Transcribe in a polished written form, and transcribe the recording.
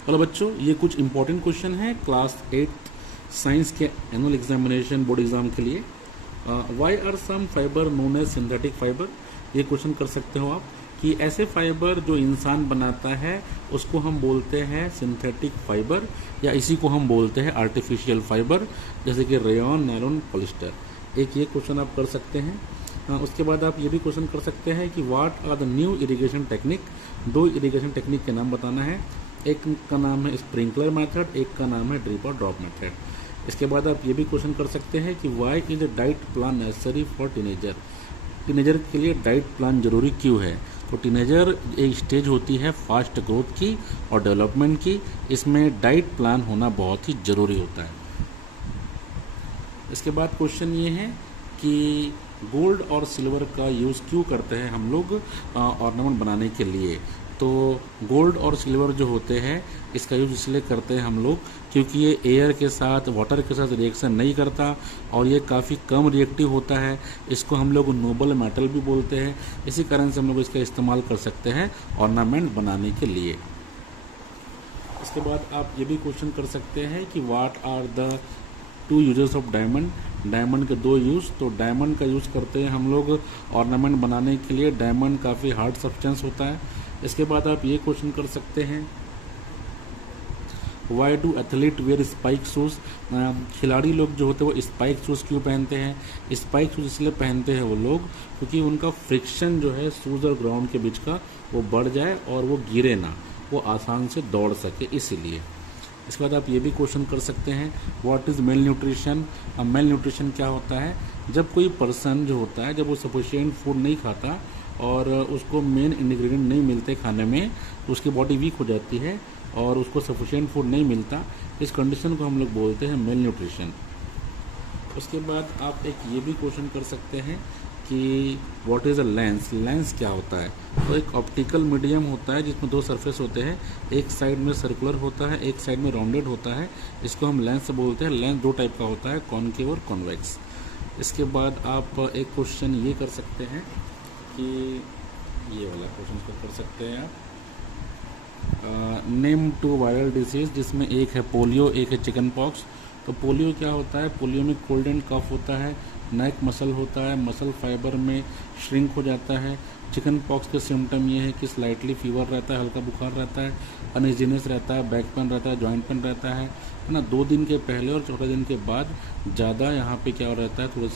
Hello बच्चों, ये कुछ इंपॉर्टेंट क्वेश्चन है क्लास 8 साइंस के एनुअल एग्जामिनेशन बोर्ड एग्जाम के लिए। Why are some fibre known as synthetic fibre. ये क्वेश्चन कर सकते हो आप कि ऐसे फाइबर जो इंसान बनाता है उसको हम बोलते हैं सिंथेटिक फाइबर, या इसी को हम बोलते हैं आर्टिफिशियल फाइबर, जैसे कि रेयॉन, नायलॉन, पॉलिस्टर। एक ये क्वेश्चन आप कर सकते हैं। उसके बाद आप ये भी क्वेश्चन कर सकते हैं कि what are the new irrigation technique. दो इरिगेशन टेक्निक के नाम बताना है। एक का नाम है स्प्रिंकलर मेथड, एक का नाम है ड्रिप और ड्रॉप मेथड। इसके बाद आप ये भी क्वेश्चन कर सकते हैं कि why is the diet plan necessary for teenager. Teenager के लिए डाइट प्लान जरूरी क्यों है। तो टीनेजर एक स्टेज होती है फास्ट ग्रोथ की और डेवलपमेंट की, इसमें डाइट प्लान होना बहुत ही ज़रूरी होता है। इसके बाद क्वेश्चन ये है कि गोल्ड और सिल्वर का यूज़ क्यों करते हैं हम लोग ऑर्नामेंट बनाने के लिए। तो गोल्ड और सिल्वर जो होते हैं इसका यूज़ इसलिए करते हैं हम लोग क्योंकि ये एयर के साथ, वाटर के साथ रिएक्शन नहीं करता और ये काफ़ी कम रिएक्टिव होता है। इसको हम लोग नोबल मेटल भी बोलते हैं। इसी कारण से हम लोग इसका इस्तेमाल कर सकते हैं ऑर्नामेंट बनाने के लिए। इसके बाद आप ये भी क्वेश्चन कर सकते हैं कि what are the two uses of diamond. Diamond के दो यूज़। तो डायमंड का यूज़ करते हैं हम लोग ऑर्नामेंट बनाने के लिए। डायमंड काफ़ी हार्ड सब्सटेंस होता है। इसके बाद आप ये क्वेश्चन कर सकते हैं why do athlete wear spike shoes. खिलाड़ी लोग जो होते हैं वो स्पाइक शूज़ क्यों पहनते हैं। स्पाइक शूज़ इसलिए पहनते हैं वो लोग क्योंकि उनका फ्रिक्शन जो है शूज़ और ग्राउंड के बीच का वो बढ़ जाए और वो गिरे ना, वो आसान से दौड़ सके, इसीलिए। इसके बाद आप ये भी क्वेश्चन कर सकते हैं व्हाट इज़ मेल न्यूट्रिशन। अब मेल न्यूट्रिशन क्या होता है, जब कोई पर्सन जो होता है जब वो सफिशिएंट फूड नहीं खाता और उसको मेन इंग्रेडिएंट नहीं मिलते खाने में तो उसकी बॉडी वीक हो जाती है और उसको सफिशिएंट फूड नहीं मिलता। इस कंडीशन को हम लोग बोलते हैं मेल न्यूट्रिशन। उसके बाद आप एक ये भी क्वेश्चन कर सकते हैं कि what is a lens. Lens क्या होता है। तो एक ऑप्टिकल मीडियम होता है जिसमें दो सरफेस होते हैं, एक साइड में सर्कुलर होता है, एक साइड में राउंडेड होता है। इसको हम लेंस बोलते हैं। लेंस दो टाइप का होता है, कॉनकेव और कॉन्वेक्स। इसके बाद आप एक क्वेश्चन ये कर सकते हैं कि ये वाला क्वेश्चन कर सकते हैं आप नेम टू वायरल डिसीज़, जिसमें एक है पोलियो, एक है चिकन पॉक्स। तो पोलियो क्या होता है, पोलियो में कोल्ड एंड कफ होता है, नेक मसल होता है, मसल फाइबर में श्रिंक हो जाता है। चिकन पॉक्स के सिम्टम ये है कि स्लाइटली फीवर रहता है, हल्का बुखार रहता है, अनइजीनेस रहता है, बैक पेन रहता है, जॉइंट पेन रहता है ना। 2 दिन के पहले और 14 दिन के बाद ज़्यादा यहाँ पे क्या रहता है, थोड़ा